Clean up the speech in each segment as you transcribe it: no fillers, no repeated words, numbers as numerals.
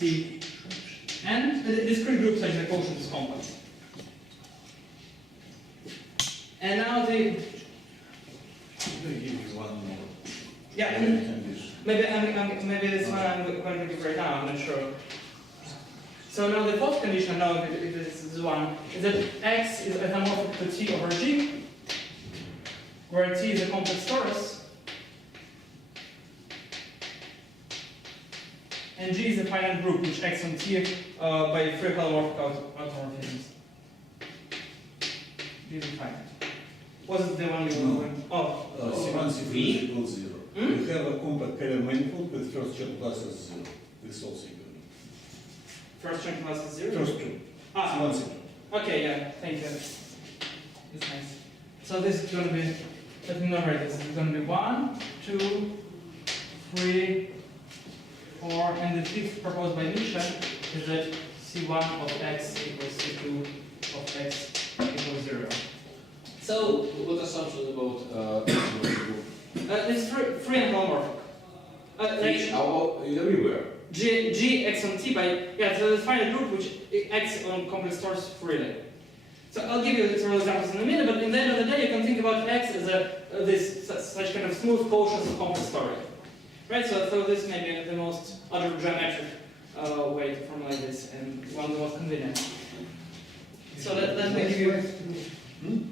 C, and the discrete group such that the quotient is complex. And now the yeah, maybe this one I'm going to give right now. I'm not sure. So now the fourth condition, now if this is one, is that X is isomorphic to T over G, where T is a complex torus, and G is a finite group which acts on T by free holomorphic automorphisms. G is finite. Was it the one you were going? Oh, C1, C2 equals 0. We have a compact Kahler manifold with first term plus is 0. This also equal. First term plus is 0? First term. Ah, C1, C2. okay, yeah, thank you. It's nice. So this is going to be, let me numerate this. It's going to be 1, 2, 3, 4, and the fifth proposed by Misha is that C1 of X equals C2 of X equals 0. So, what assumption about this is free and holomorphic. everywhere? G acts on T by, yeah, so let's find a group which acts on complex torus freely. So I'll give you several examples in a minute, but in the end of the day, you can think about X as this such kind of smooth quotients of complex story. Right, so this may be the most other geometric way to formulate this, and one of the most convenient. So let me give you...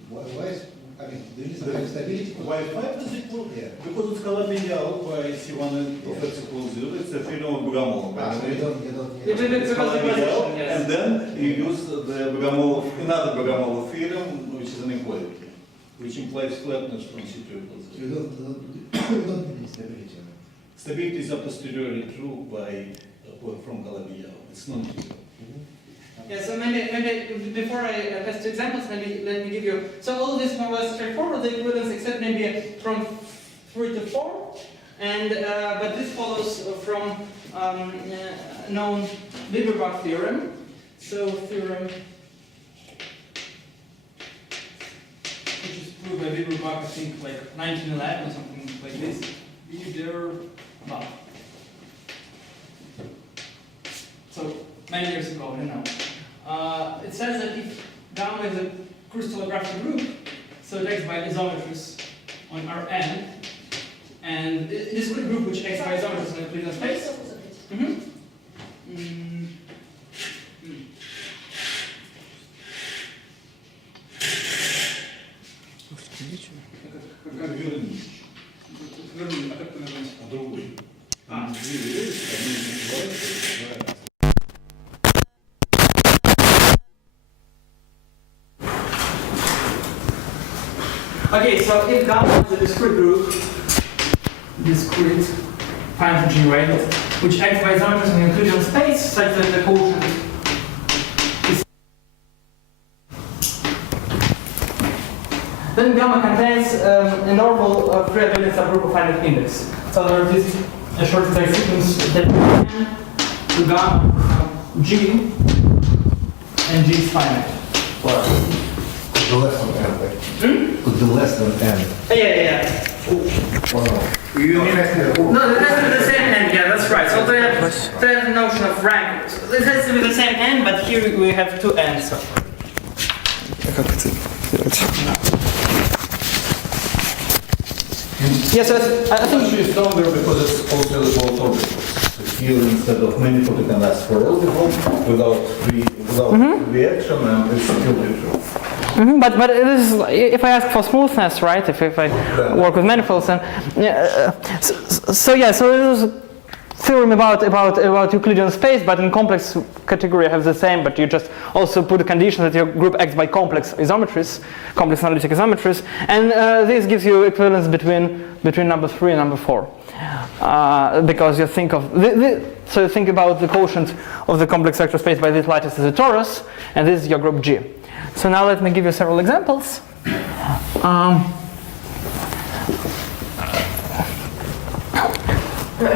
Why is, I mean, there is a stability. Why 5 is equal? Yeah. Because it's columnial by C1 of X equals 0. It's a theorem of Bogomolov. So you don't Because the position, yes. And then you use the Bogomolov, another Bogomolov theorem, which is an equality, which implies flatness from C2 equals 0. you don't need stability. Stability is a posteriori true by from Calabi-Yau. It's not true. Yeah, so maybe before I pass to examples, maybe let me give you. So all this more or less straightforward, the equivalence, except maybe from 3 to 4, and but this follows from known Lieberbach theorem. So theorem, which is proved by Lieberbach, I think like 1911 or something like this. Well, so many years ago, I don't know. It says that if gamma is a crystallographic group, so it acts by isometries on Rn, and this is a group which acts by isometries in Euclidean space. Okay, so if gamma is a discrete group, finitely generated, which acts by isometries in Euclidean space, such that the quotient is. Then gamma contains a normal free abelian subgroup of finite index. So there is a short exact sequence that n to gamma G, and G is finite. Could be less than n, right? Could be less than n. Yeah. Oh no. You mean No, it has to be the same n, yeah, that's right. So they have the notion of rank. So it has to be the same n, but here we have two n's. Yes, I think it's stronger because it's also about orbitals. So here instead of manifold you can ask for orbital without reaction, and it's still true. But it is, if I ask for smoothness, right? If I work with manifolds, and so it is a theorem about Euclidean space, but in complex category I have the same. But you just also put a condition that your group acts by complex isometries, complex analytic isometries, and this gives you equivalence between number 3 and number 4, because you think of so you think about the quotient of the complex vector space by this lattice as a torus, and this is your group G. So now let me give you several examples. I'm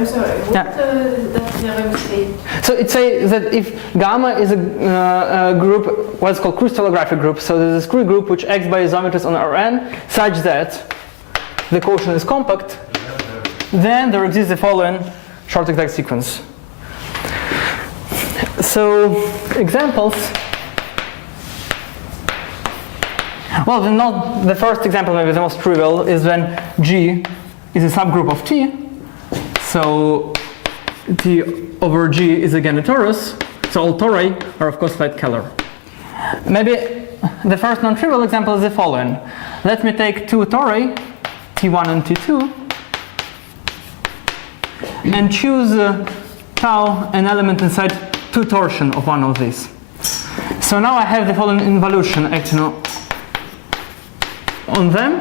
sorry, what does theorem say? So it says that if gamma is a group, what's called crystallographic group, so there's a discrete group which acts by isometries on Rn such that the quotient is compact, then there exists the following short exact sequence. so examples. Well, the first example, maybe the most trivial, is when G is a subgroup of T. So T over G is again a torus. So all tori are of course flat Kahler. Maybe the first non-trivial example is the following. Let me take two tori, T1 and T2, and choose tau an element inside two torsion of one of these. So now I have the following involution acting on them,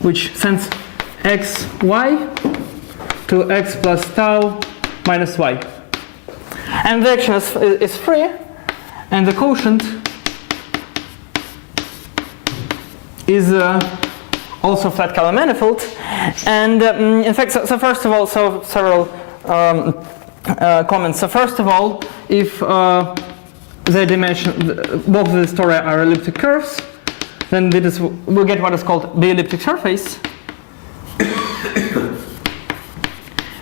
which sends x, y to x plus tau minus y. And the action is free, and the quotient is also flat Kahler manifold. And in fact, so first of all, so several comments. So first of all, if the dimension, both of these tori are elliptic curves, then we'll get what is called the elliptic surface.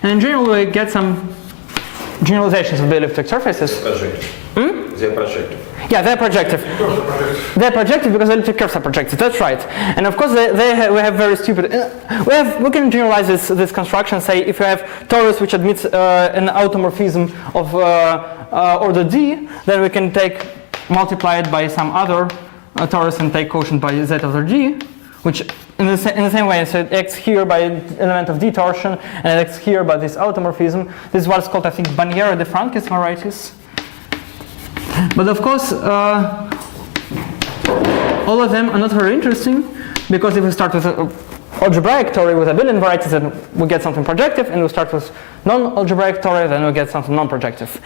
And in general, we get some generalizations of the elliptic surfaces. They're projective. Yeah, they're projective. They're projective because elliptic curves are projective. That's right. And of course, we have very stupid. We can generalize this construction. Say if you have torus which admits an automorphism of order d, then we can multiply it by some other torus and take quotient by z over g, which in the same way, so x here by element of d torsion and x here by this automorphism. This is what's called, I think, Banniere de Frankis varieties. But of course, all of them are not very interesting, because if we start with an algebraic tori with a billion varieties, then we get something projective, and we start with non-algebraic tori, then we get something non-projective.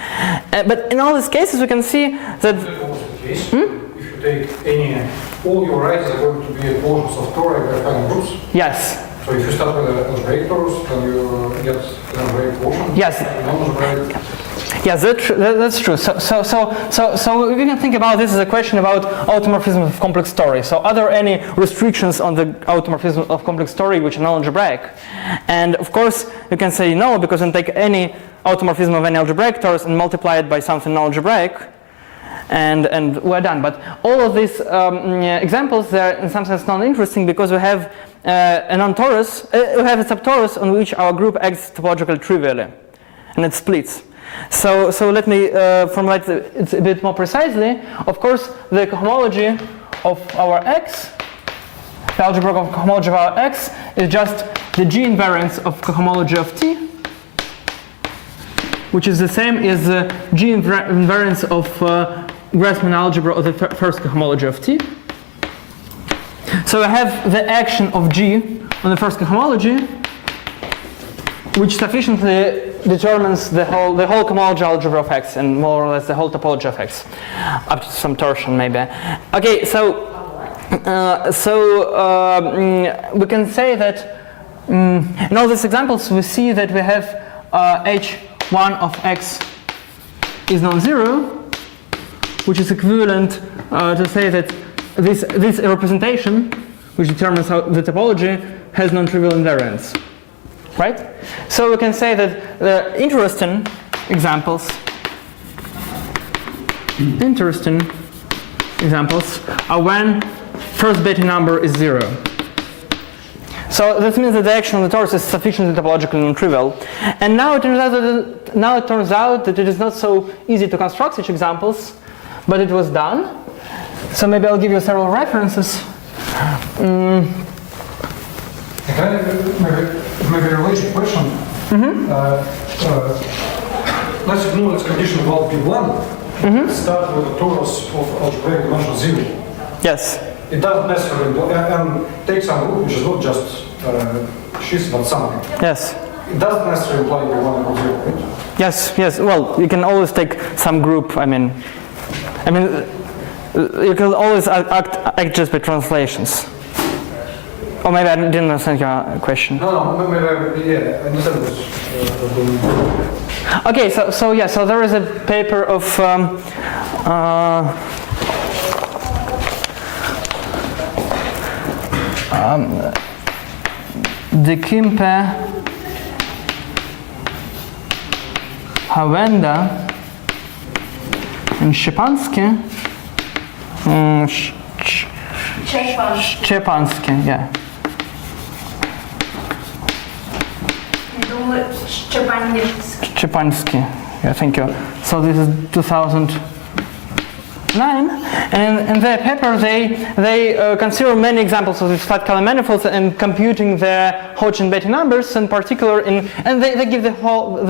But in all these cases, we can see that. If you take all your varieties are going to be portions of tori by final groups. Yes. So if you start with an algebraic torus, then you get an algebraic quotient. Yes. Non-algebraic. Yes, that's true. So we can think about this as a question about automorphism of complex story. So are there any restrictions on the automorphism of complex story which are non-algebraic? And of course you can say no, because you can take any automorphism of any algebraic torus and multiply it by something non-algebraic, and we're done. But all of these examples, they're in some sense non-interesting, because we have a non-torus, we have a subtorus on which our group acts topologically trivially, and it splits. So let me formulate it a bit more precisely. Of course, the cohomology of our x, the algebraic cohomology of our x, is just the G invariance of cohomology of T, which is the same as the G invariance of Grassmann algebra of the first cohomology of T. So I have the action of G on the first cohomology, which sufficiently determines the whole cohomology algebra of X, and more or less the whole topology of X, up to some torsion maybe. Okay, so we can say that in all these examples we see that we have H1 of X is non-zero, which is equivalent to say that this representation, which determines how the topology, has non-trivial invariance. Right? So we can say that the interesting examples are when first Betti number is 0. So that means that the action of the torus is sufficiently topologically non-trivial. And now it turns out that it is not so easy to construct such examples, but it was done. So maybe I'll give you several references. Maybe a related question. Let's ignore this condition about B1. Start with a torus of algebraic dimension 0. Yes. It doesn't necessarily, and take some group which is not just she's but something. Yes. It doesn't necessarily imply B1 equals 0, right? Yes. Well, you can always take some group. I mean, you can always act just by translations. Or maybe I didn't understand your question. No, maybe, yeah, I understand this. Okay, so there is a paper of De Kimpe, Havenda, and Szczepański. Szczepański, yeah. Szczepański, yeah, thank you. So this is 2009, and in their paper they consider many examples of these flat Kahler manifolds and computing their Hodge and Beatty numbers, in particular and they give the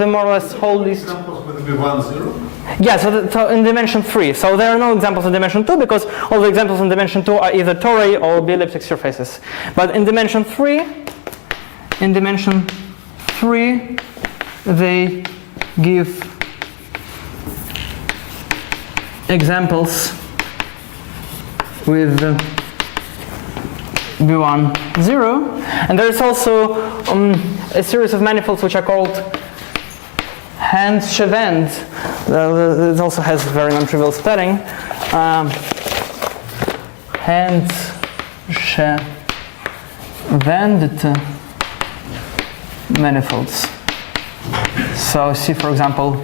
more or less whole list. Examples with B1, 0? Yeah, so in dimension 3. So there are no examples in dimension 2 because all the examples in dimension 2 are either tori or B-elliptic surfaces. But in dimension 3, they give examples with B1, 0. And there is also a series of manifolds which are called Hand-Schewend. It also has a very non-trivial spelling. Hand-Schewendete manifolds. So see, for example,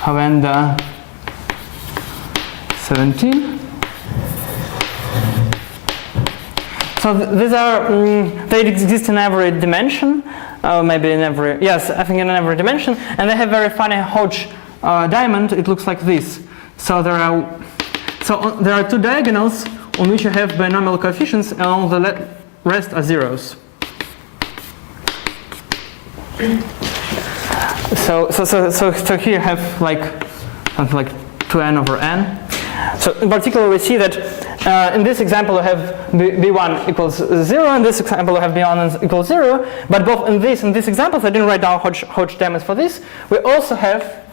Havenda 17. So these are, they exist in every dimension, maybe in every, yes, I think in every dimension, and they have very funny Hodge diamond. It looks like this. So there are two diagonals on which you have binomial coefficients, and all the rest are zeros. So here you have like something like 2n over n. So in particular, we see that in this example, we have b1 equals 0. In this example, we have b1 equals 0. But both in these examples, I didn't write down Hodge diamonds for this. We also have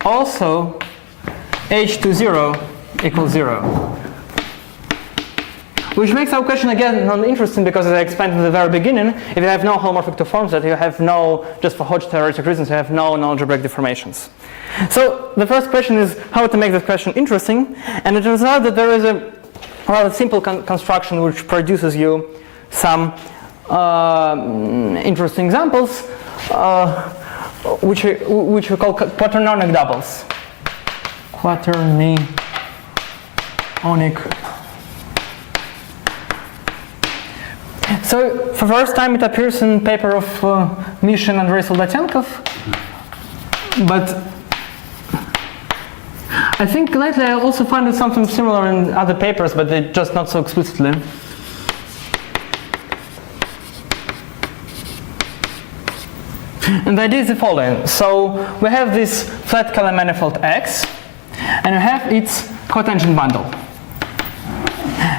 h20 equals 0. Which makes our question again non-interesting because, as I explained in the very beginning, if you have no holomorphic two forms, that you have no, just for Hodge theoretic reasons, you have no non-algebraic deformations. So the first question is how to make this question interesting, and it turns out that there is a rather simple construction which produces you some interesting examples, which we call quaternonic doubles. Quaternonic. So for the first time it appears in paper of Mishin and Soldatenkov, but I think lately I also found something similar in other papers, but they just not so explicitly. And the idea is the following. So we have this flat Kahler manifold X, and we have its cotangent bundle.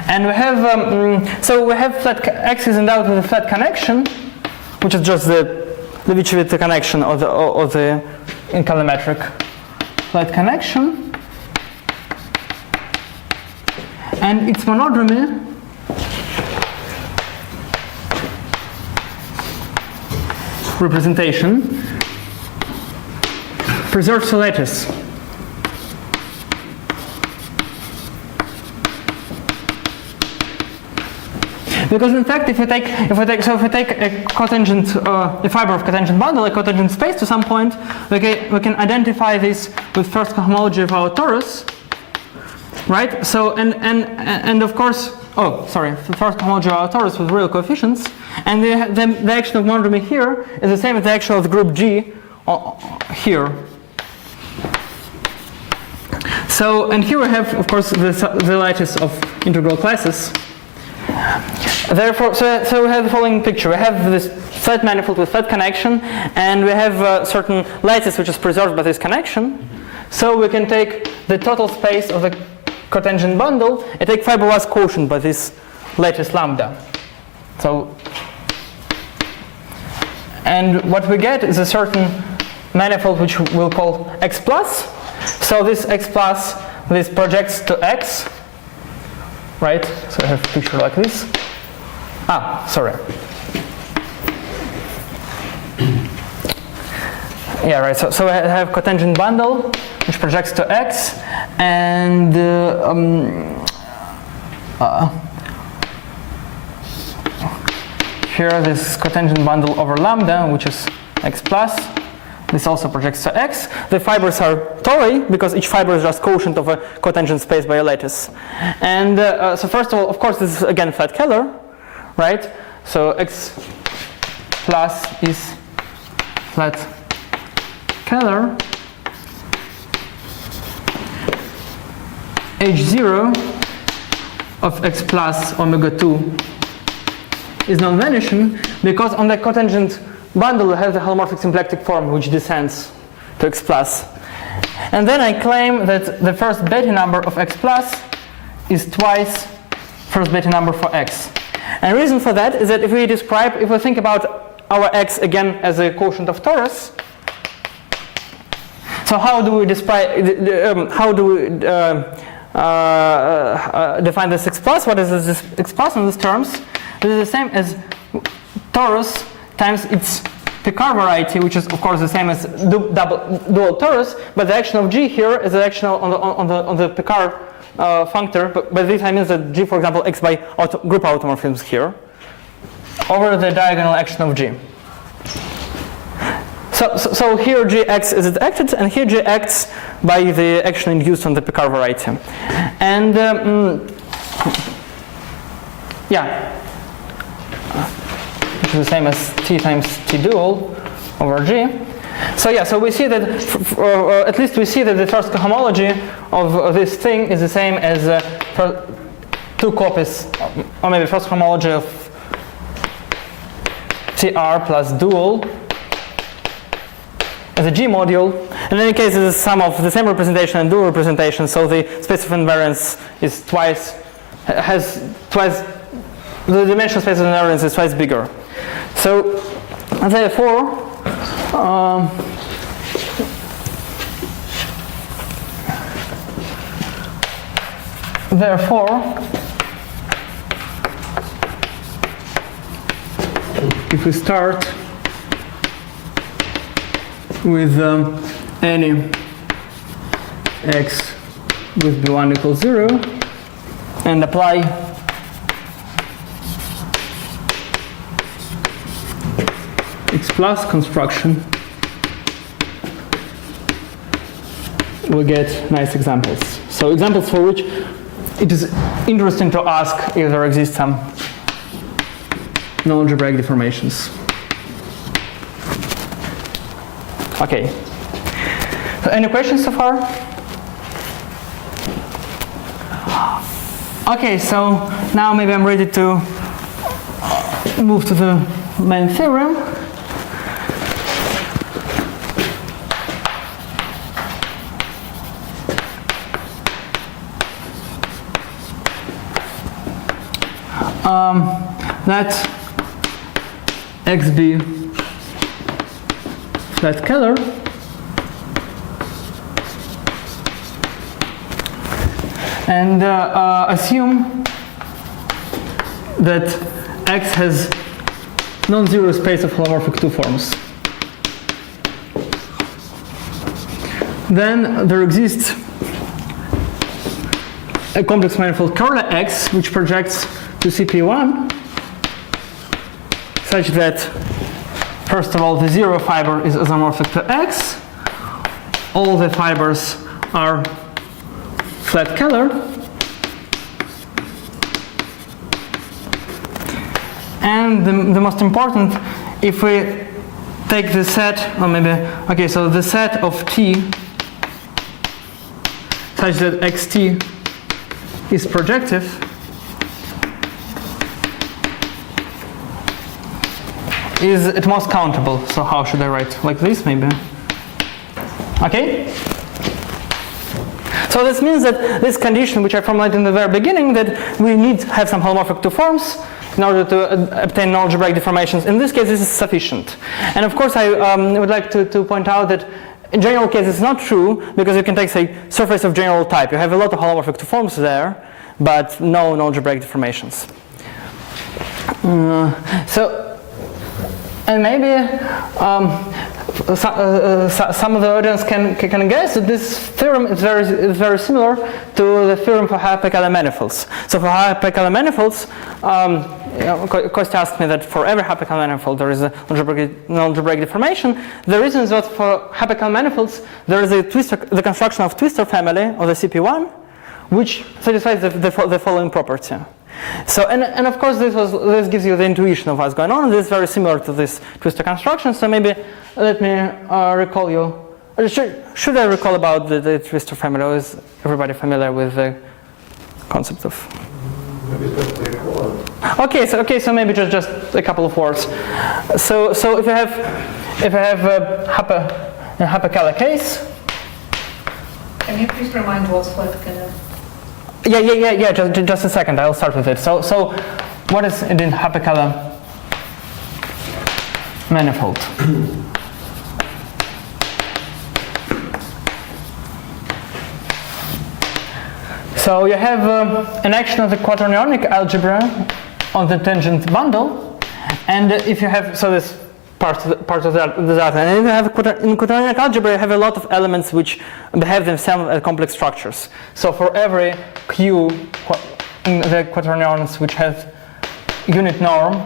And we have, flat X is endowed with a flat connection, which is just the Levi-Civita connection or the calorimetric flat connection. And its monodromy representation preserves the lattice. Because in fact, if we take a cotangent, a fiber of cotangent bundle, a cotangent space to some point, we can identify this with first cohomology of our torus, right? So and of course, the first cohomology of our torus with real coefficients, and the action of monodromy here is the same as the action of the group G here. So and here we have, of course, the lattice of integral classes. Therefore, so we have the following picture. We have this flat manifold with flat connection, and we have a certain lattice which is preserved by this connection. So we can take the total space of the cotangent bundle and take fiberwise quotient by this lattice lambda. So, and what we get is a certain manifold which we'll call X plus. So this X plus, this projects to X. Right, so I have a picture like this. Sorry. Yeah, right, so I have cotangent bundle, which projects to X, and here this cotangent bundle over lambda, which is X plus, This also projects to X. The fibers are tori because each fiber is just quotient of a cotangent space by a lattice. And so first of all, of course, this is again flat Kahler, right? So X plus is flat Kahler. H0 of X plus omega 2 is non-vanishing because on the cotangent bundle we have the holomorphic symplectic form which descends to X plus. And then I claim that the first Betti number of X plus is twice first Betti number for X. And the reason for that is that if we think about our X again as a quotient of torus, so how do we define this X plus? What is this X plus in these terms? This is the same as torus times its Picard variety, which is of course the same as dual torus, but the action of G here is the action on the Picard functor, but this I means that G, for example, X by group automorphisms here, over the diagonal action of G. So here Gx is acted, and here G acts by the action induced on the Picard variety. And yeah, which is the same as T times T dual over G. So yeah, so we see that, at least we see that the first cohomology of this thing is the same as two copies, or maybe first homology of TR plus dual as a G module. In any case, this is sum of the same representation and dual representation, so the space of invariance is the dimensional space of invariance is twice bigger. So therefore, if we start with any X with B1 equals 0 and apply X plus construction, we'll get nice examples. So examples for which it is interesting to ask if there exist some non-algebraic deformations. Okay. So any questions so far? Okay, so now maybe I'm ready to move to the main theorem. That XB flat Kahler and assume that X has non-zero space of holomorphic two forms. Then there exists a complex manifold curl X which projects to CP1 such that first of all the zero fiber is isomorphic to X, all the fibers are flat Kahler, and the most important, if we take the set, or maybe, okay, so the set of T such that XT is projective, is at most countable. So how should I write? Like this maybe? Okay? So this means that this condition which I formulated in the very beginning, that we need to have some holomorphic two forms in order to obtain non-algebraic deformations. In this case this is sufficient. And of course I would like to point out that in general case it's not true, because you can take, say, surface of general type. You have a lot of holomorphic two forms there, but no non-algebraic deformations. And maybe some of the audience can guess that this theorem is very similar to the theorem for hyperkahler manifolds. So for hyperkahler manifolds, Kostya asked me that for every hyperkahler manifold there is a non-algebraic deformation. The reason is that for hyperkahler manifolds there is the construction of twistor family of the CP1, which satisfies the following property. So and of course this gives you the intuition of what's going on. This is very similar to this twistor construction. So maybe let me recall you. Should I recall about the twistor family? Or is everybody familiar with the concept of? Okay, so maybe just a couple of words. So if you have a hyperkahler case. Can you please remind what's hyperkahler? Yeah. Just a second. I'll start with it. So what is in hyperkahler manifold? So you have an action of the quaternionic algebra on the tangent bundle, and if you have this part of that, and if you have in quaternionic algebra, you have a lot of elements which behave themselves as complex structures. So for every q in the quaternions which has unit norm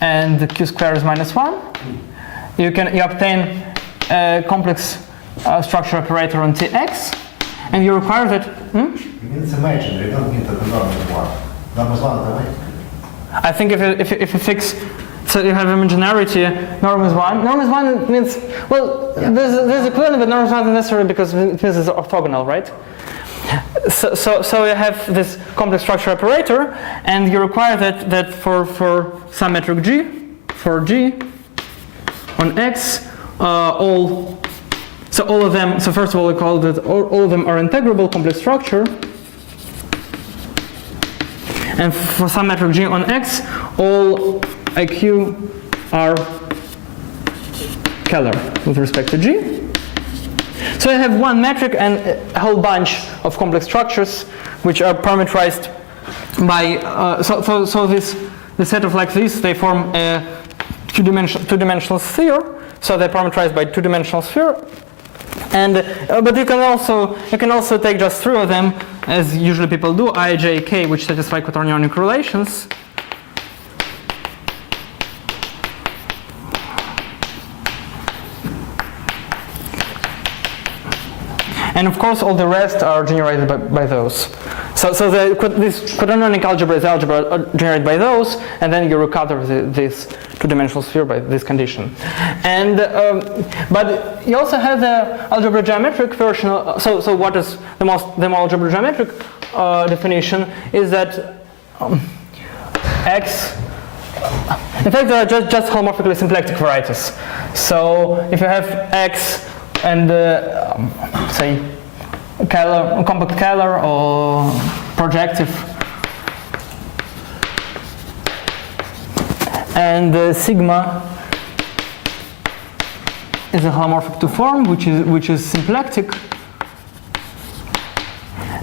and the q square is -1, you obtain a complex structure operator on Tx, and you require that. You need to mention, you don't need the norm is 1. Norm is 1, right? I think if you fix, so you have imaginarity, norm is 1. Norm is 1 means, well, there's equivalent, but norm is not necessary because it means it's orthogonal, right? So you have this complex structure operator, and you require that for some metric G, for G on X, all of them. So first of all, we call that all of them are integrable complex structure, and for some metric G on X, all IQ are Kahler with respect to G. So I have one metric and a whole bunch of complex structures which are parameterized by. The set of like this, they form a two-dimensional sphere. So they're parameterized by two-dimensional sphere. And but you can also take just 3 of them, as usually people do, I, J, K, which satisfy quaternionic relations. And of course, all the rest are generated by those. So this quaternionic algebra is algebra generated by those, and then you recover this two-dimensional sphere by this condition. And but you also have the algebra geometric version. So what is the more algebra geometric definition is that X. In fact, they are just holomorphically symplectic varieties. So if you have X and say Kahler, compact Kahler or projective, and sigma is a holomorphic to form which is symplectic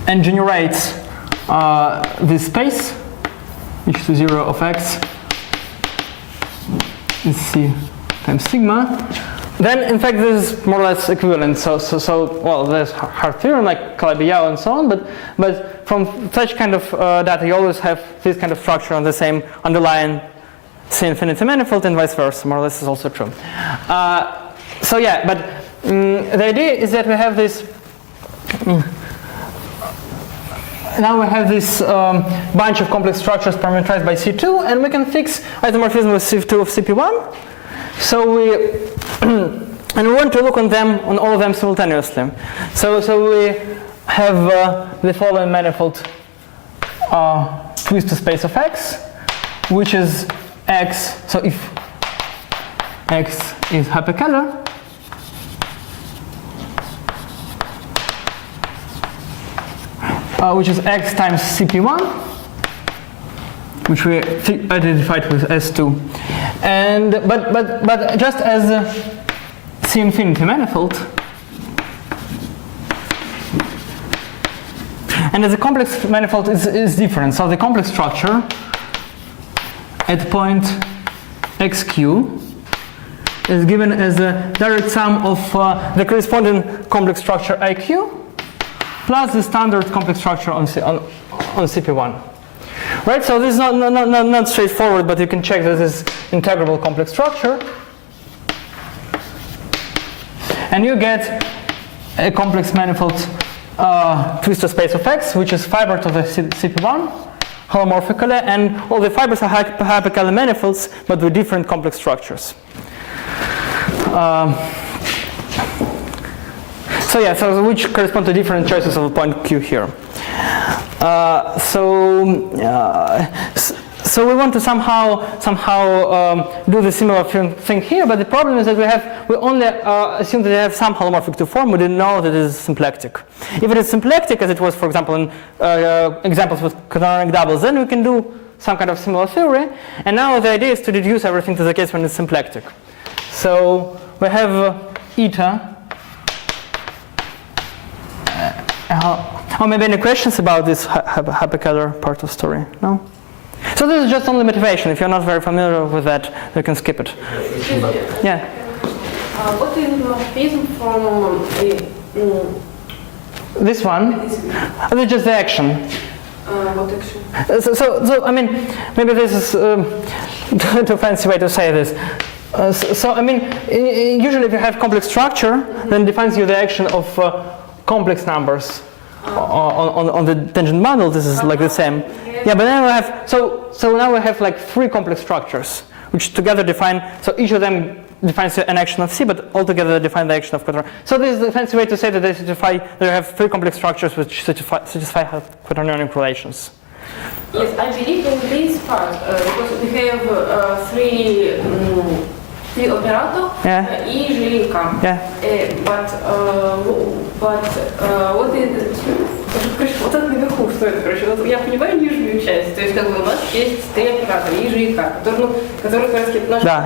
and generates this space h2 0 of X is C times sigma. Then, in fact, this is more or less equivalent. So well, there's hard theorem like Calabi-Yau and so on, but from such kind of data, you always have this kind of structure on the same underlying C-infinity manifold, and vice versa. More or less is also true. So yeah, but the idea is that we have this. Now we have this bunch of complex structures parameterized by C2, and we can fix isomorphism with C2 of CP1. So and we want to look on all of them simultaneously. So we have the following manifold twistor space of X, which is X. So if X is hyperkahler, which is X times CP1, which we identified with S2, and but just as a C-infinity manifold, and as a complex manifold is different. So the complex structure at point xq is given as a direct sum of the corresponding complex structure IQ plus the standard complex structure on CP1. Right, so this is not straightforward, but you can check that this is integrable complex structure. And you get a complex manifold twistor space of X, which is fiber to the CP1 holomorphically, and all the fibers are hyperkahler manifolds, but with different complex structures. So which correspond to different choices of a point Q here. So we want to somehow do the similar thing here, but the problem is that we only assume that they have some holomorphic to form. We didn't know that it is symplectic. If it is symplectic, as it was, for example, in examples with quaternionic doubles, then we can do some kind of similar theory. And now the idea is to reduce everything to the case when it's symplectic. So we have eta. Maybe any questions about this hyperkahler part of the story? No? So this is just only motivation. If you're not very familiar with that, you can skip it. Yeah. What is the morphism from this one? It's just the action. What action? So I mean, maybe this is too fancy way to say this. Usually if you have complex structure, then defines you the action of complex numbers on the tangent model. This is like the same. Yeah, but then we have so now we have like three complex structures which together define. So each of them defines an action of C, but altogether define the action of quaternion. So this is the fancy way to say that they have three complex structures which satisfy quaternionic relations. Yes, I believe in this part because we have three operator и жилинка. But what is вот это наверху, что это, короче, вот я понимаю нижнюю часть, то есть как бы у нас есть три оператора, и и К, которые как раз наша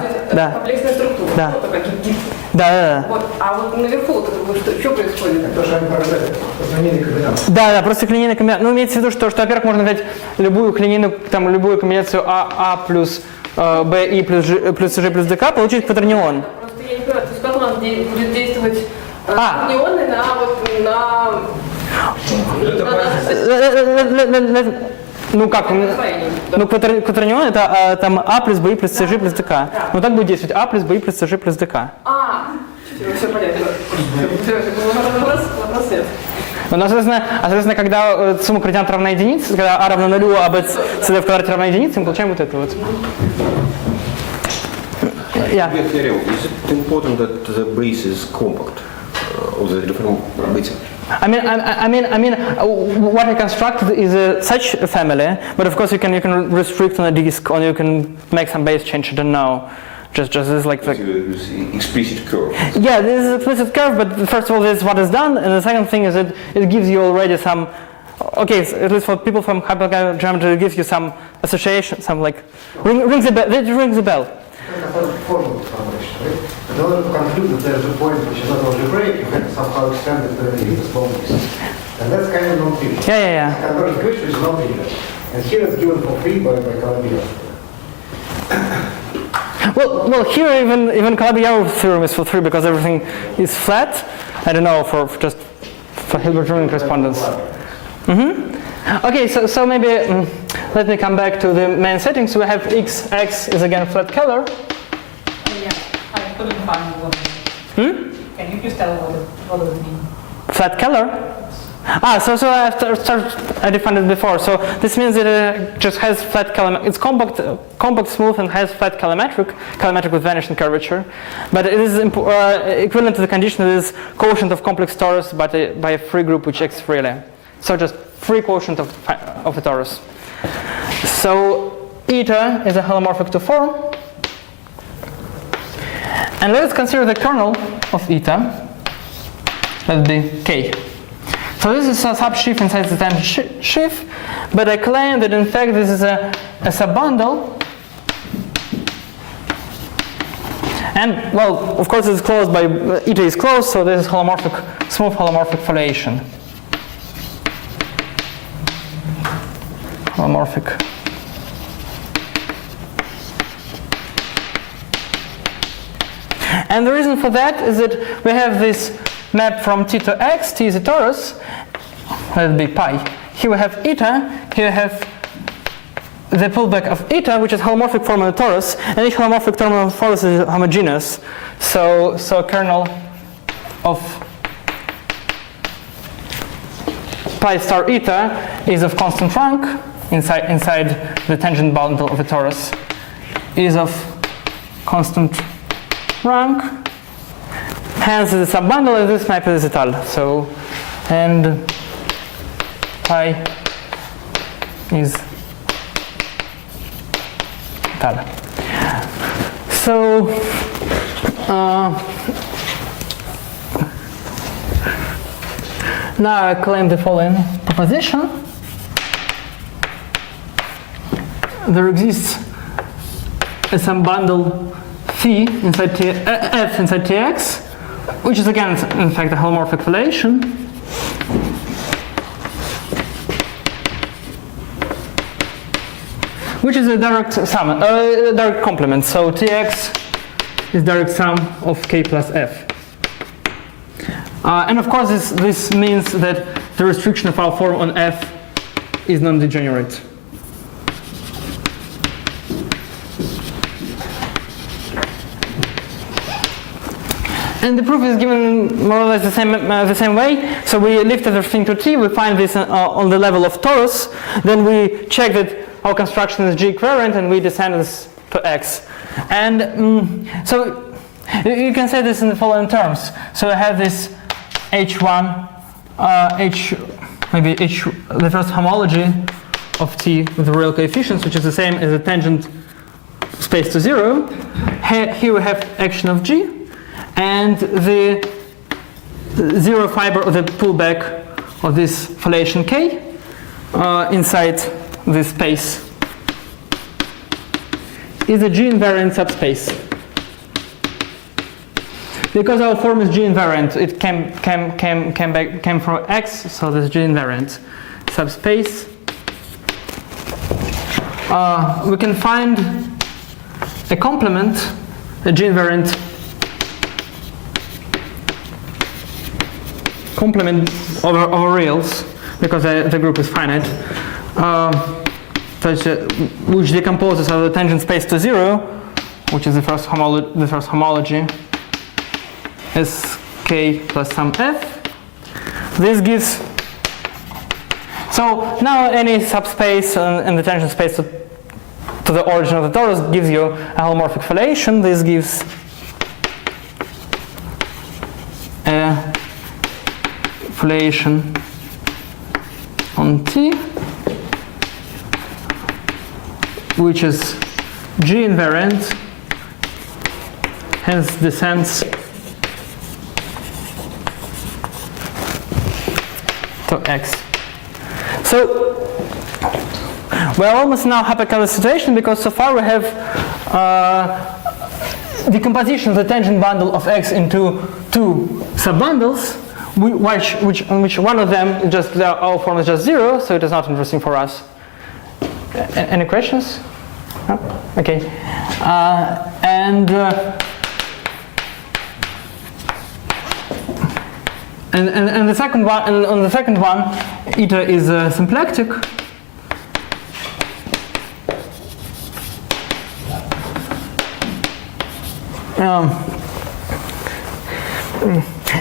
комплексная структура, ну, такая гибкая. Да. Вот, а вот наверху вот это, что происходит? То, что они показали, линейная комбинация. Да, просто линейная комбинация. Ну, имеется в виду, что во-первых, можно взять любую линейную, там, любую комбинацию А плюс БИ плюс G плюс ДК, получить кватернион. Просто я не понимаю, то есть как у нас будет действовать кватернионы на ну как? Ну кватернион это там А плюс БИ плюс СЖ плюс ДК. Ну так будет действовать А плюс БИ плюс СЖ плюс ДК. Все понятно. Вопрос нет. Ну, соответственно, когда сумма координат равна единице, когда А равно нулю, а b c в квадрате равна единице, мы получаем вот это вот. Yeah. Is it important that the base is compact of the different bits? I mean, what I constructed is such a family, but of course you can restrict on a disk, or you can make some base change. I don't know. Just this like explicit curve. Yeah, this is explicit curve, but first of all, this is what is done, and the second thing is that it gives you already some. Okay, so at least for people from hyperkahler geometry, it gives you some association, some like rings the bell. It rings the bell. In order to conclude that there is a point which is not algebraic, you have to somehow extend it to the small piece. And that's kind of non-trivial. Yeah. Convergent which is non-trivial. And here it's given for free by Calabi-Yau. Well, here even Calabi-Yau theorem is for free because everything is flat. I don't know for Hilbert-Riemann correspondence. Okay, so maybe let me come back to the main settings. So we have X is again flat Kahler. Yeah, I couldn't find what. Can you just tell what does it mean? Flat Kahler? So I defined it before. So this means that it just has flat Kahler. It's compact, smooth, and has flat calorimetric with vanishing curvature. But it is equivalent to the condition that it is quotient of complex torus by a free group which acts freely. So just free quotient of a torus. So eta is a holomorphic to form. And let us consider the kernel of eta. Let it be K. So this is a subsheaf inside the tangent sheaf, but I claim that in fact this is a subbundle. And well, of course it's closed by eta is closed, so this is holomorphic, smooth holomorphic foliation. Holomorphic. And the reason for that is that we have this map from T to X. T is a torus. Let it be pi. Here we have eta. Here we have the pullback of eta, which is holomorphic form of the torus, and each holomorphic term of the torus is homogeneous. So kernel of pi star eta is of constant rank inside the tangent bundle of a torus, is of constant rank. Hence the subbundle of this map is etal. So, and pi is etal. So now I claim the following proposition. There exists a subbundle phi inside f inside Tx, which is again in fact a holomorphic relation. Which is a direct sum, direct complement. So Tx is direct sum of k plus f. And of course this means that the restriction of our form on f is non-degenerate. And the proof is given more or less the same way. So we lift everything to T, we find this on the level of torus, then we check that our construction is G equivalent, and we descend this to X. And so you can say this in the following terms. So I have this H1, the first homology of T with the real coefficients, which is the same as the tangent space to 0. Here we have action of G, and the zero fiber of the pullback of this foliation K inside this space is a G invariant subspace. Because our form is G invariant, it came from X, so this G invariant subspace. We can find a complement, a G invariant complement over reals, because the group is finite, which decomposes of the tangent space to 0, which is the first homology, is k plus some f. This gives, so now any subspace in the tangent space to the origin of the torus gives you a holomorphic foliation. This gives a foliation on T, which is G invariant, hence descends to X. So we're almost now hyperkahler situation, because so far we have decomposition of the tangent bundle of X into two subbundles, which one of them just our form is just 0, so it is not interesting for us. Any questions? No? Okay. And the second one, and on the second one, eta is symplectic.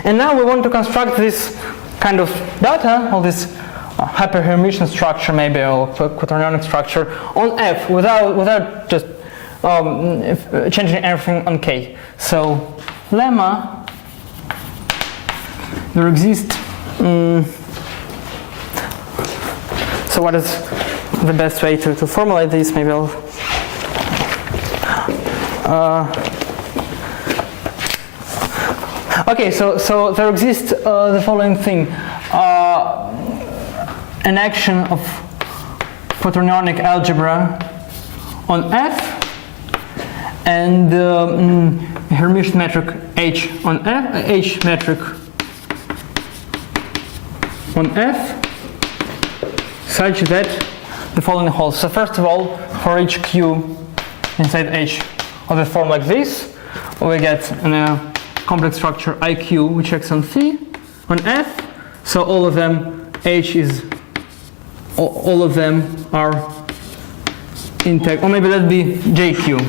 And now we want to construct this kind of data, or this hyperhermitian structure, maybe, or quaternionic structure on F without just changing everything on K. So lemma, there exists. So what is the best way to formulate this? Maybe I'll. Okay, so there exists the following thing. An action of quaternionic algebra on F, and Hermitian metric H on F, H metric on F, such that the following holds. So first of all, for each Q inside H of a form like this, we get a complex structure IQ which acts on C, on F. So all of them, H is, all of them are integrable, or maybe let be JQ.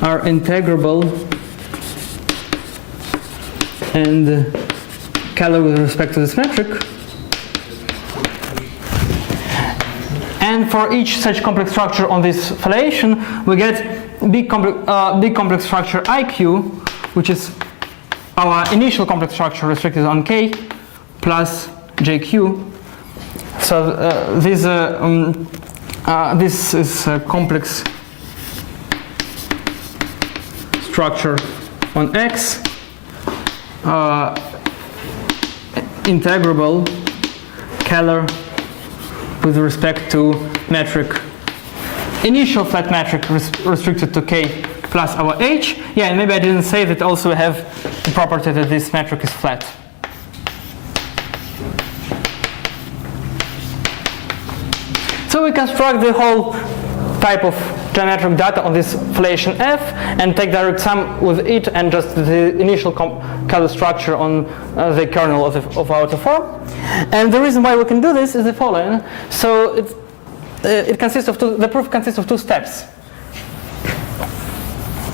Are integrable and Kahler with respect to this metric. And for each such complex structure on this foliation, we get big complex structure IQ, which is our initial complex structure restricted on K, plus JQ. So this is a complex structure on X, integrable Kahler with respect to metric, initial flat metric restricted to K plus our H. Yeah, and maybe I didn't say that also we have the property that this metric is flat. So we construct the whole type of geometric data on this foliation F and take direct sum with it and just the initial Kahler structure on the kernel of our form. And the reason why we can do this is the following. So it consists of the proof consists of two steps.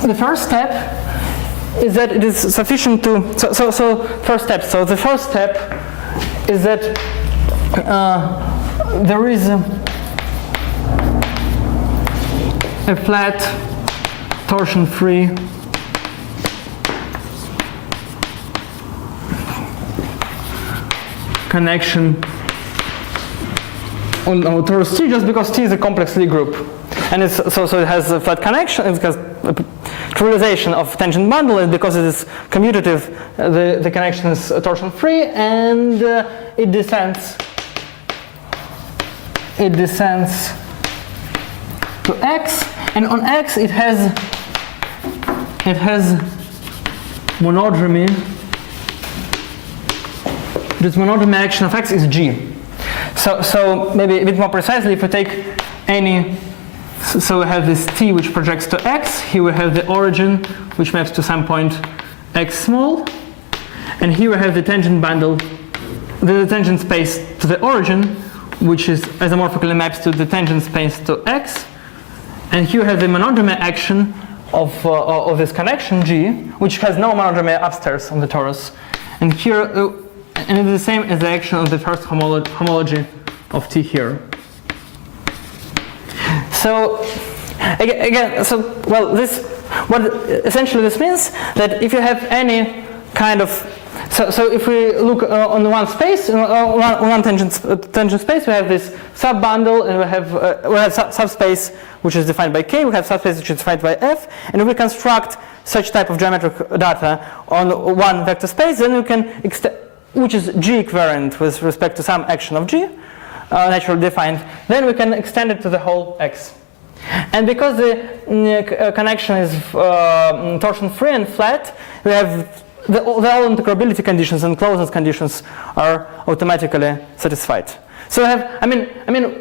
The first step is that it is sufficient to, first step. So the first step is that there is a flat, torsion-free connection on our torus T, just because T is a complex Lie group, and it has a flat connection. It has a trivialization of tangent bundle, and because it is commutative, the connection is torsion-free, and it descends to X, and on X it has monodromy. This monodromy action of X is G. So maybe a bit more precisely, if we take any, so we have this T which projects to X. Here we have the origin which maps to some point X small, and here we have the tangent bundle, the tangent space to the origin, which is isomorphically maps to the tangent space to X. And here we have the monodromy action of this connection G, which has no monodromy upstairs on the torus. And here, and it is the same as the action of the first homology of T here. So again, essentially this means that if you have any kind of, so if we look on one space, on one tangent space, we have this subbundle, and we have subspace which is defined by K. We have subspace which is defined by F, and if we construct such type of geometric data on one vector space, then we can extend, which is G equivalent with respect to some action of G, naturally defined, then we can extend it to the whole X. And because the connection is torsion-free and flat, we have all integrability conditions and closeness conditions are automatically satisfied. So we have, I mean,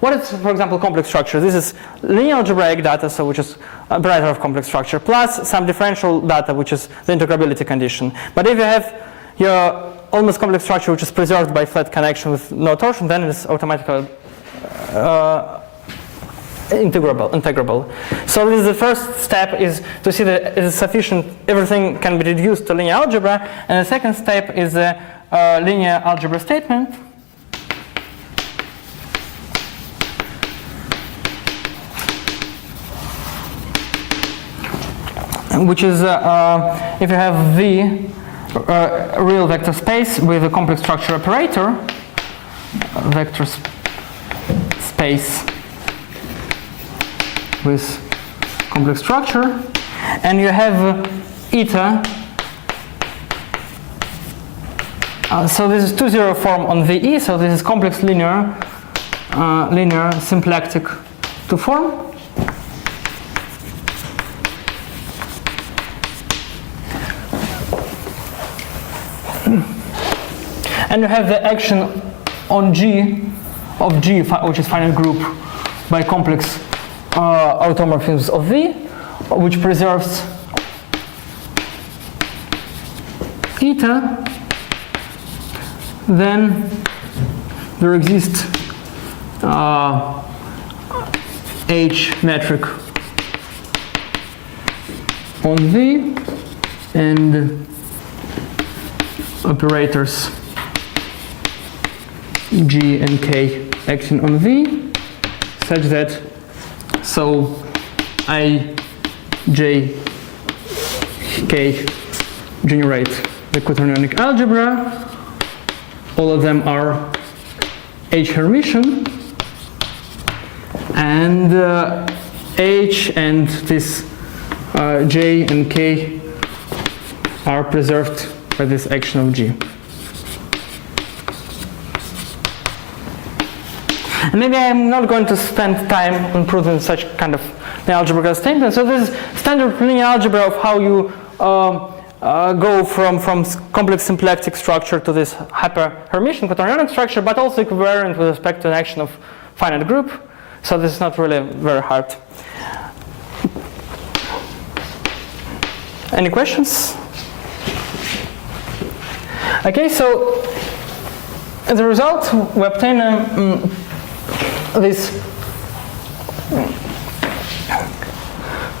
what is, for example, complex structure? This is linear algebraic data, so which is a operator of complex structure, plus some differential data, which is the integrability condition. But if you have your almost complex structure which is preserved by flat connection with no torsion, then it is automatically integrable. So this is the first step, is to see that it is sufficient, everything can be reduced to linear algebra, and the second step is a linear algebra statement, which is if you have V real vector space with a complex structure operator, vector space with complex structure, and you have eta. So this is 2-0 form on VE, so this is complex linear symplectic to form. And you have the action on G of G, which is finite group by complex automorphisms of V, which preserves eta, then there exists H metric on V and operators G and K acting on V such that so I, J, K generate the quaternionic algebra. All of them are H Hermitian, and H and this J and K are preserved by this action of G. And maybe I'm not going to spend time on proving such kind of algebraic statement. So this is standard linear algebra of how you go from complex symplectic structure to this hyper-Hermitian quaternionic structure, but also equivariant with respect to an action of finite group. So this is not really very hard. Any questions? Okay, so as a result, we obtain this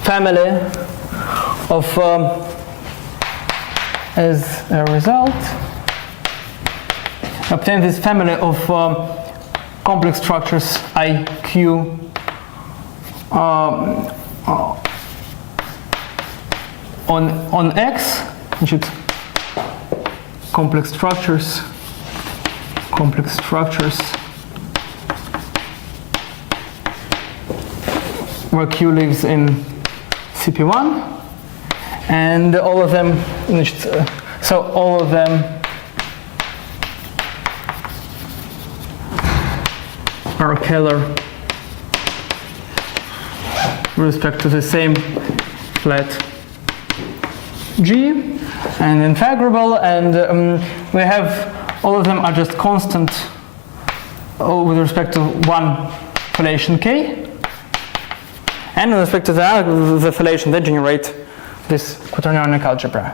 family of as a result, obtain this family of complex structures IQ on X, which is complex structures where Q lives in CP1, and all of them, so all of them are Kahler with respect to the same flat G and integrable, and we have all of them are just constant with respect to one filiation K, and with respect to the filiation they generate this quaternionic algebra.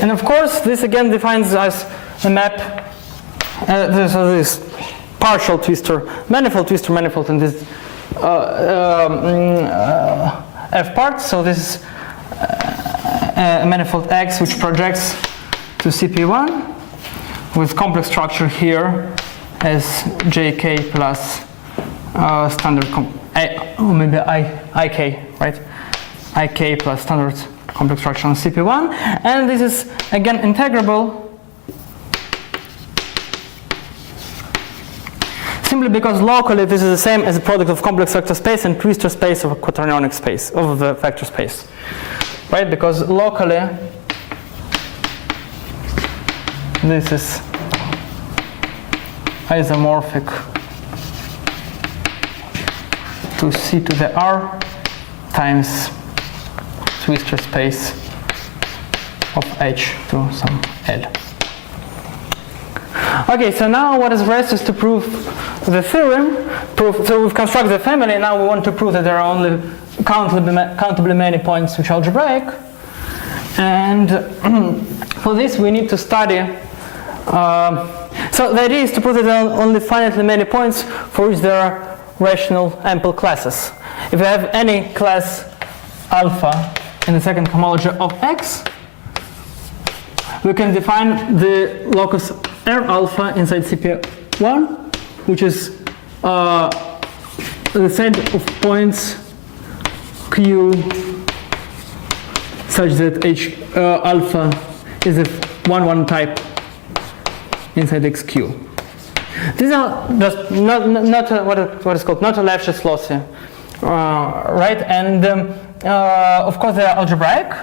And of course, this again defines as a map. This partial twistor, manifold, and this F part. So this is a manifold X which projects to CP1 with complex structure here as JK plus standard maybe IK, right? IK plus standard complex structure on CP1, and this is again integrable simply because locally this is the same as the product of complex vector space and twistor space of a quaternionic space of the vector space, right? Because locally this is isomorphic to C to the R times twistor space of H to some L. Okay, so now what is rest is to prove the theorem. So we've constructed the family, and now we want to prove that there are only countably many points which are algebraic. And for this we need to study. So the idea is to prove that there are only finitely many points for which there are rational ample classes. If we have any class alpha in the second homology of X, we can define the locus R alpha inside CP1, which is the set of points Q such that H alpha is a 1-1 type inside XQ. These are just not what is called not a Lefschetz lossy, right? And of course they are algebraic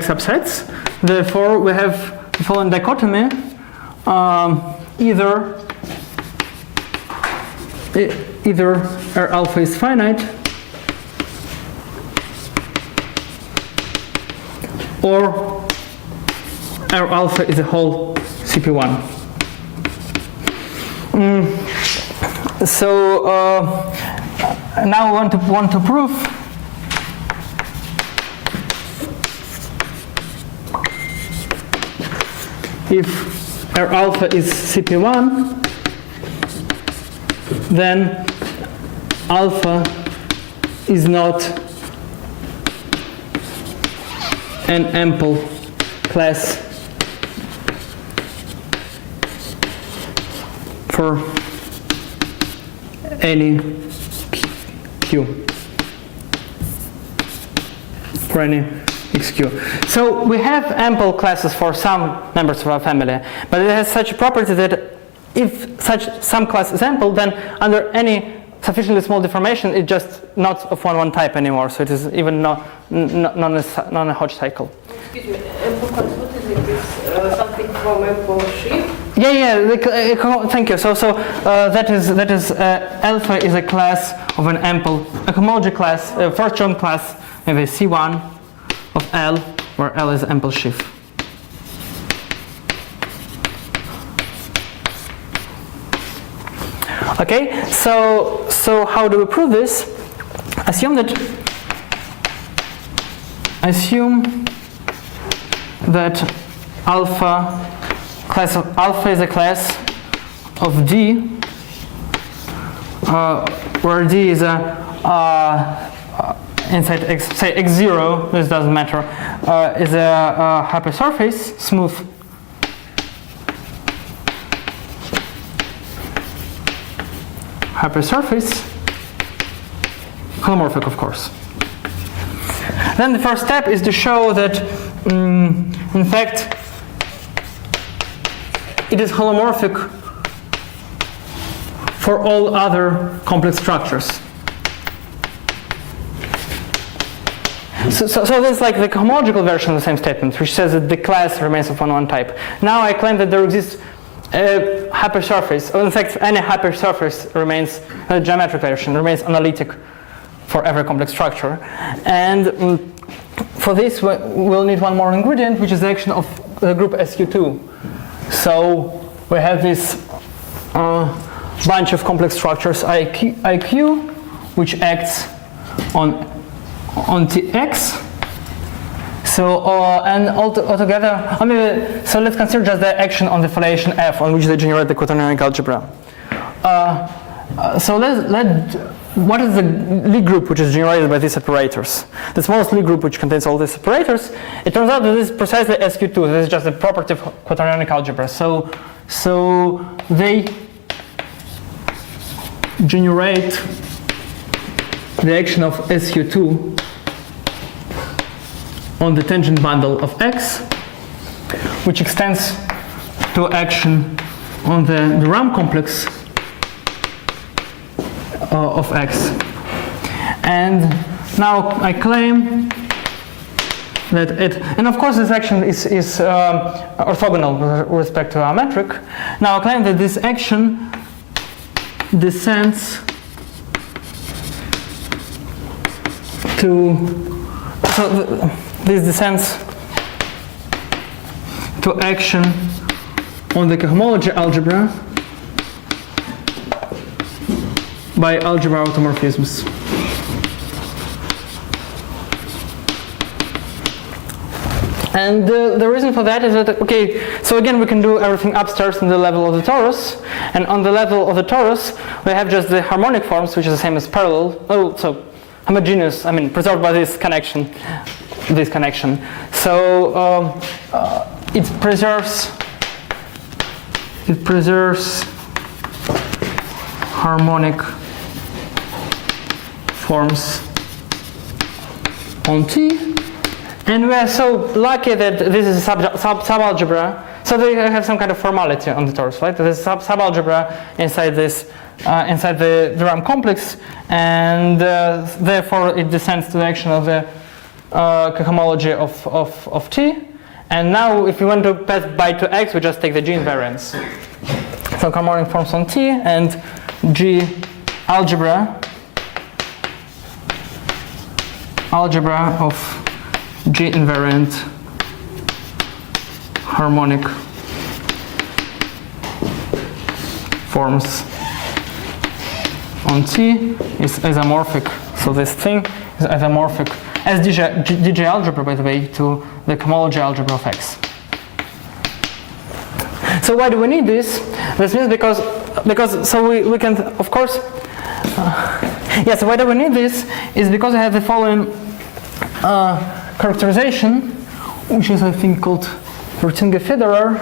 subsets. Therefore, we have the following dichotomy: either R alpha is finite, or R alpha is a whole CP1. So now we want to prove if R alpha is CP1, then alpha is not an ample class for any Q, for any xq. So we have ample classes for some members of our family, but it has such a property that if some class is ample, then under any sufficiently small deformation, it's just not of one type anymore. So it is even not a Hodge cycle. Excuse me, ample class, what is it? It's something from ample sheaf? Yeah. Thank you. So that is alpha is a class of an ample, a homology class, a first term class, maybe C1 of L, where L is ample sheaf. Okay, so how do we prove this? Assume that alpha is a class of D, where D is a inside X, say X0, this doesn't matter, is a hypersurface, smooth hypersurface, holomorphic, of course. Then the first step is to show that, in fact, it is holomorphic for all other complex structures. So this is like the homological version of the same statement, which says that the class remains of one type. Now I claim that there exists a hypersurface, or in fact any hypersurface remains, a geometric version remains analytic for every complex structure. And for this we'll need one more ingredient, which is the action of the group SQ2. So we have this bunch of complex structures IQ, which acts on Tx. So and altogether, so let's consider just the action on the foliation F on which they generate the quaternionic algebra. So what is the Lie group which is generated by these operators? The smallest Lie group which contains all these operators. It turns out that this is precisely SQ2. This is just a property of quaternionic algebra. So they generate the action of SQ2 on the tangent bundle of X, which extends to action on the RAM complex of X. And now I claim that and of course this action is orthogonal with respect to our metric. Now I claim that this action descends this descends to action on the cohomology algebra by algebra automorphisms. And the reason for that is that, okay, so again we can do everything upstairs in the level of the torus, and on the level of the torus we have just the harmonic forms, which is the same as parallel, so homogeneous, preserved by this connection. So it preserves harmonic forms on T, and we are so lucky that this is a subalgebra, so they have some kind of formality on the torus, right? There's a subalgebra inside this inside the RAM complex, and therefore it descends to the action of the cohomology of T. And now if we want to pass by to X, we just take the G invariance. So harmonic forms on T and G algebra of G invariant harmonic forms on T is isomorphic. So this thing is isomorphic as DJ algebra, by the way, to the cohomology algebra of X. So why do we need this? This means because so we can, of course, yes, why do we need this is because I have the following characterization, which is I think called Wirtinger-Federer,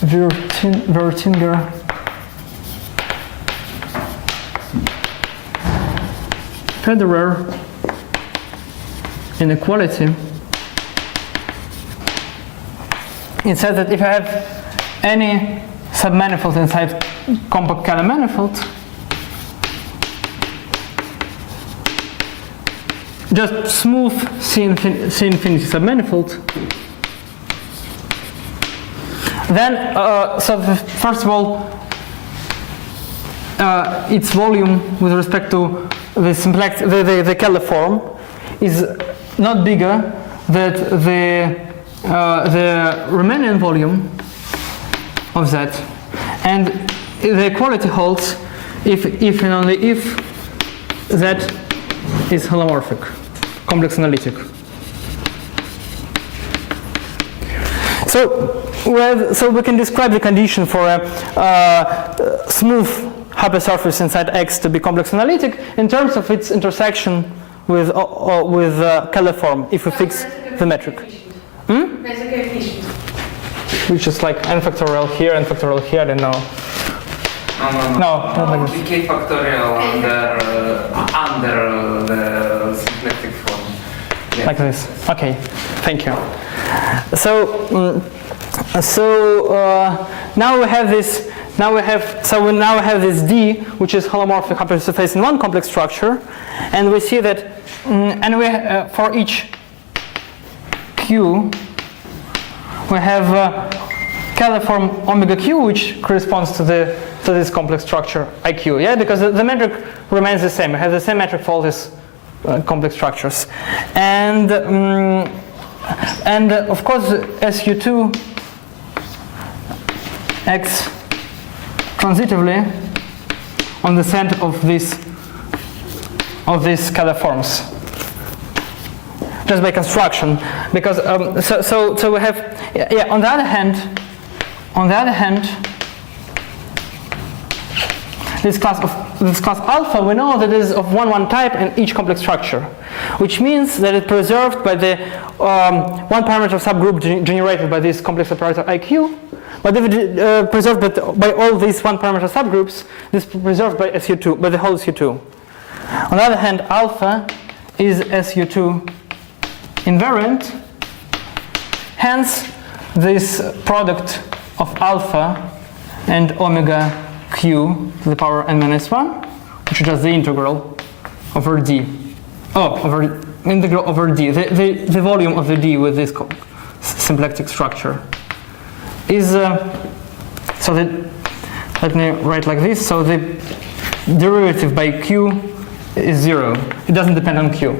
Wirtinger-Federer inequality. It says that if I have any submanifold inside compact Kahler manifold, just smooth C infinity submanifold, then first of all, its volume with respect to the simplex, the Kahler form is not bigger than the Riemannian volume of Z, and the equality holds if and only if Z is holomorphic, complex analytic. So we can describe the condition for a smooth hypersurface inside X to be complex analytic in terms of its intersection with Kahler form if we fix the metric. There's a coefficient. Which is like n factorial here, n factorial here, I don't know. No, not like this. K factorial under the symplectic form. Yeah. Like this. Okay, thank you. So now we have this. Now we have this D, which is holomorphic hypersurface in one complex structure, and we see that, and we for each Q, we have Kahler form omega Q, which corresponds to this complex structure IQ. Yeah, because the metric remains the same. We have the same metric for all these complex structures, and of course SU2 acts transitively on the set of these Kahler forms, just by construction, because so we have on the other hand this class alpha, we know that it is of 1-1 type in each complex structure, which means that it's preserved by the one parameter subgroup generated by this complex operator IQ. But if it preserved by all these one parameter subgroups, this is preserved by SU2, by the whole SU2. On the other hand, alpha is SU2 invariant. Hence, this product of alpha and omega Q to the power n minus 1, which is just the integral over D. Integral over D, the volume of the D with this symplectic structure is so that, let me write like this, so the derivative by Q is 0. It doesn't depend on Q.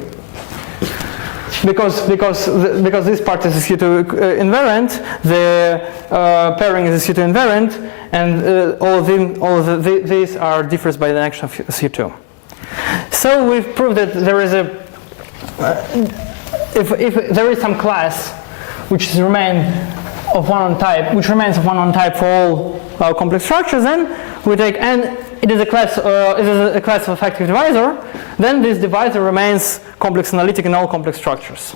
Because this part is SU2 invariant, the pairing is SU2 invariant, and all of these are differs by the action of SU2. So we've proved that there is a if there is some class which remains of 1-on type, for all our complex structures, then we take n. It is a class of effective divisor. Then this divisor remains complex analytic in all complex structures.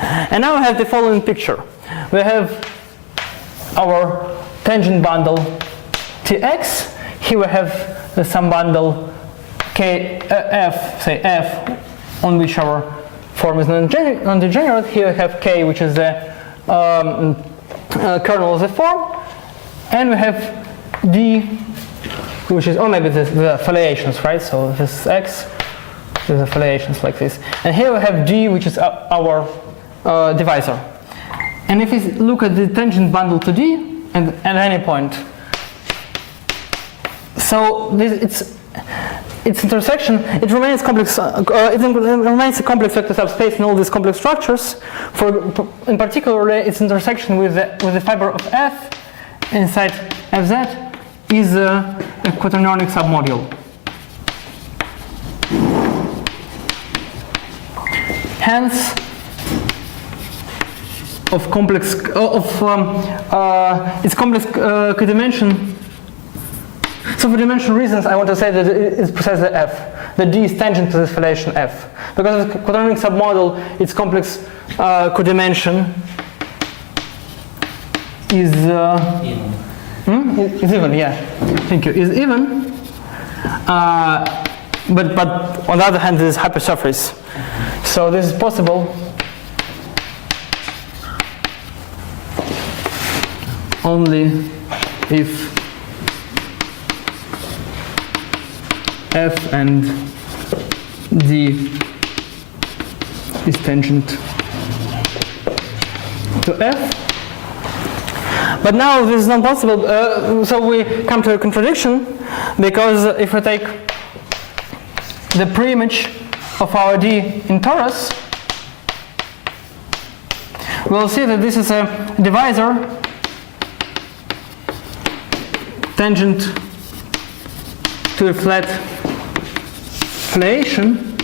And now we have the following picture. We have our tangent bundle Tx. Here we have the sum bundle F, say F, on which our form is non-degenerate. Here we have K, which is the kernel of the form, and we have D, which is, or maybe the affiliations, right? So this is X, there's affiliations like this, and here we have G, which is our divisor. And if we look at the tangent bundle to D, and at any point, so this its intersection, it remains complex. It remains a complex vector subspace in all these complex structures. In particular, its intersection with the fiber of F inside Fz is a quaternionic submodule. Hence, of complex its complex dimension. So for dimension reasons, I want to say that it's precisely F. The D is tangent to this filiation F. Because of the quaternionic submodel, its complex codimension is even. Yeah, thank you. Is even. But on the other hand, this is hypersurface. So this is possible only if F and D is tangent to F. But now this is not possible, so we come to a contradiction, because if we take the preimage of our D in torus, we'll see that this is a divisor tangent to a flat filiation,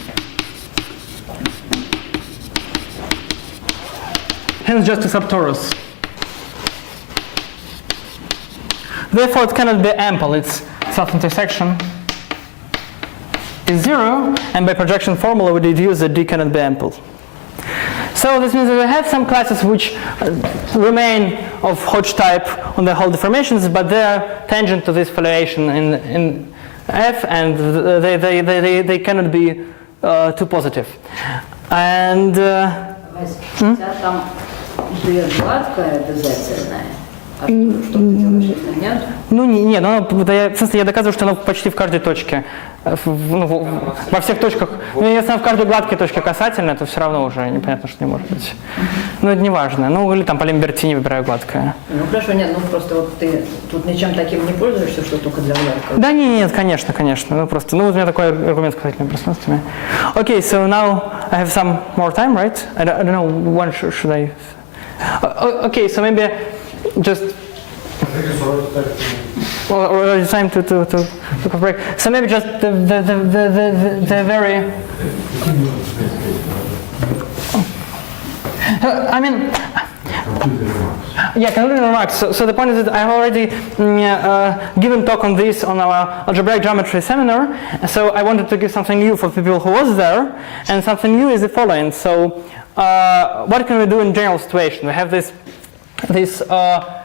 hence just a subtorus. Therefore, it cannot be ample. Its self-intersection is 0, and by projection formula we deduce that D cannot be ample. So this means that we have some classes which remain of Hodge type on the whole deformations, but they are tangent to this filiation in F, and they cannot be too positive. And ну нет, в смысле я доказываю, что оно почти в каждой точке, во всех точках. Ну, если оно в каждой гладкой точке касательно, то все равно уже непонятно, что не может быть. Ну это не важно. Ну или там по Лембертини выбираю гладкое. Ну хорошо, нет, ну просто вот ты тут ничем таким не пользуешься, что только для гладкого. Да нет, конечно. Ну просто, ну у меня такой аргумент с касательными пространствами. Okay, so now I have some more time, right? I don't know when should I. Okay, so maybe just or time to break. So maybe just the very. I mean, yeah, concluding remarks. So the point is that I've already given talk on this on our algebraic geometry seminar. So I wanted to give something new for people who was there, and something new is the following. So what can we do in general situation? We have this if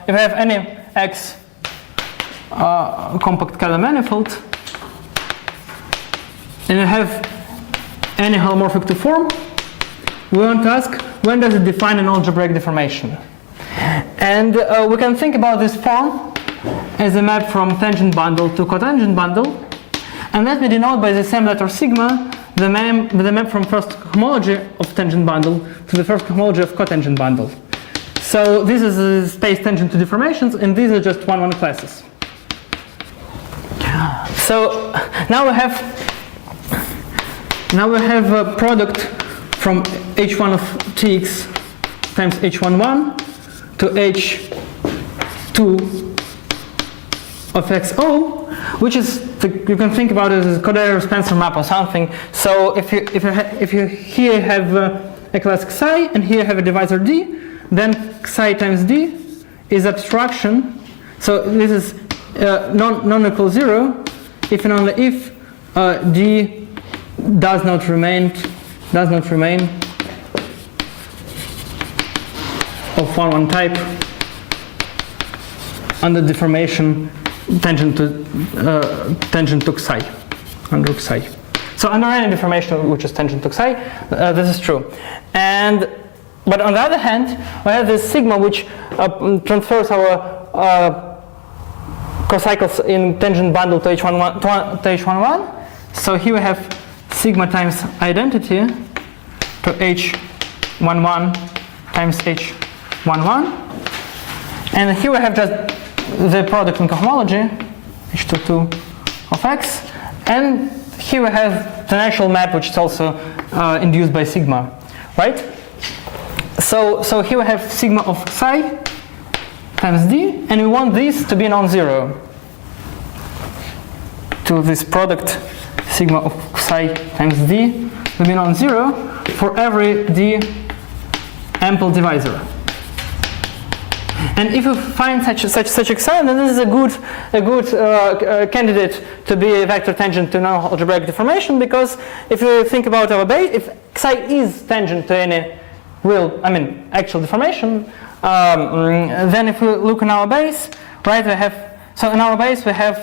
we have any X compact Kahler manifold, and you have any holomorphic to form, we want to ask when does it define an algebraic deformation? And we can think about this form as a map from tangent bundle to cotangent bundle, and let me denote by the same letter sigma the map from first homology of tangent bundle to the first homology of cotangent bundle. So this is a space tangent to deformations, and these are just 1-1 classes. So now we have a product from h1 of tx times h11 to h2 of xo, which is you can think about it as a Kahler-Spencer map or something. So if you here have a class xi and here have a divisor d, then xi times d is abstraction. So this is non-equal 0 if and only if d does not remain of 1-1 type under deformation tangent to xi, under xi. So under any deformation which is tangent to xi, this is true. But on the other hand, we have this sigma which transfers our cocycles in tangent bundle to h11. So here we have sigma times identity to h11 times h11. And here we have just the product in cohomology, h22 of x. And here we have the natural map, which is also induced by sigma, right? So here we have sigma of psi times d, and we want this to be non-zero. To this product sigma of psi times d will be non-zero for every d ample divisor. And if you find such xi, then this is a good candidate to be a vector tangent to non-algebraic deformation, because if you think about our base, if xi is tangent to any real, actual deformation, then if we look in our base, right, we have, so in our base we have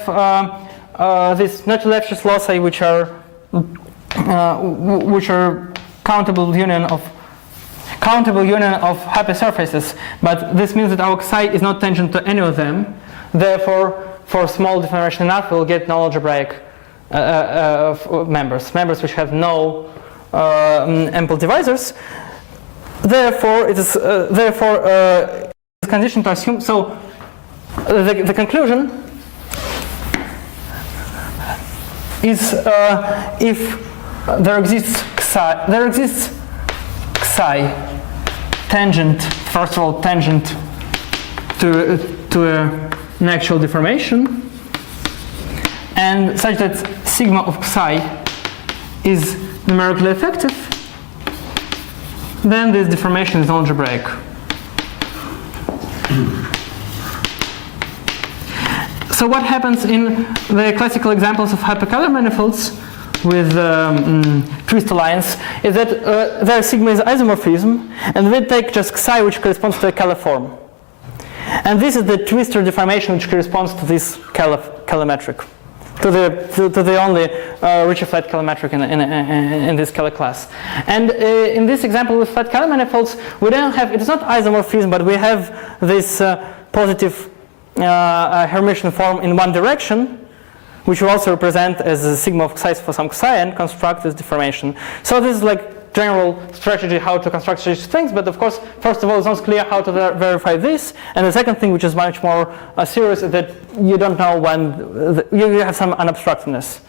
these not-Lefschetz loci, which are countable union of hypersurfaces, but this means that our psi is not tangent to any of them. Therefore, for small deformation enough, we'll get non-algebraic members which have no ample divisors. Therefore, it is condition to assume. So the conclusion is if there exists psi tangent, first of all, tangent to an actual deformation, and such that sigma of psi is numerically effective, then this deformation is non-algebraic. So what happens in the classical examples of hyperkahler manifolds with twistor lines is that their sigma is isomorphism, and we take just psi, which corresponds to a Kahler form. And this is the twistor deformation which corresponds to this Kahler metric, to the only Ricci flat Kahler metric in this Kahler class. And in this example with flat Kahler manifolds, we don't have, it is not isomorphism, but we have this positive Hermitian form in one direction, which we also represent as a sigma of psi for some psi and construct this deformation. So this is like general strategy how to construct such things, but of course, first of all, it's not clear how to verify this, and the second thing, which is much more serious, is that you don't know when you have some unobstructedness.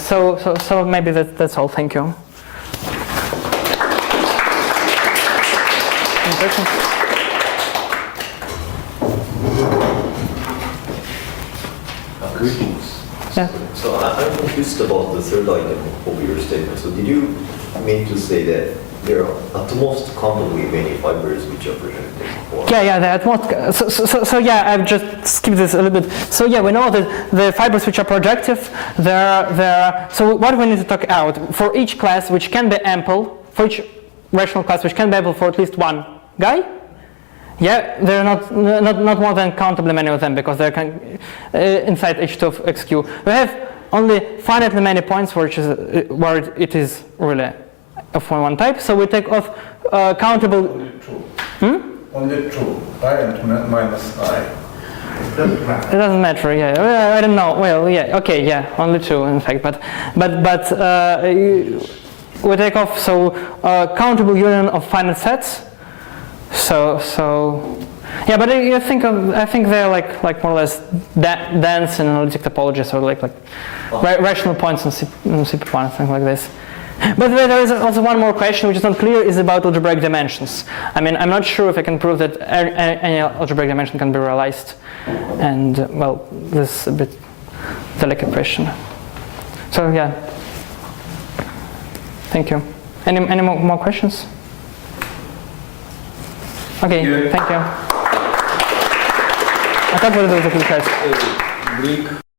So maybe that's all. Thank you. Any questions? Greetings. Yeah. So I'm confused about the third item of your statement. So did you mean to say that there are at most countably many fibers which are projective? Yeah, at most. So yeah, I've just skipped this a little bit. So yeah, we know that the fibers which are projective, so what we need to talk out, for each class which can be ample, for each rational class which can be ample for at least one guy, yeah, there are not more than countably many of them, because they're inside H2 of XQ. We have only finitely many points where it is really of one type. So we take off countable. Only two. Only two. I and minus I. It doesn't matter. Yeah, I don't know. Well, yeah. Okay. Yeah, only two in fact. But we take off countable union of finite sets. So yeah, but I think they're like more or less dense in analytic topologies, or like rational points in CP1, something like this. But there is also one more question which is not clear, is about algebraic dimensions. I'm not sure if I can prove that any algebraic dimension can be realized, and well, this is a bit delicate question. So yeah, thank you. Any more questions? Okay, thank you. I thought it was a good test. Greek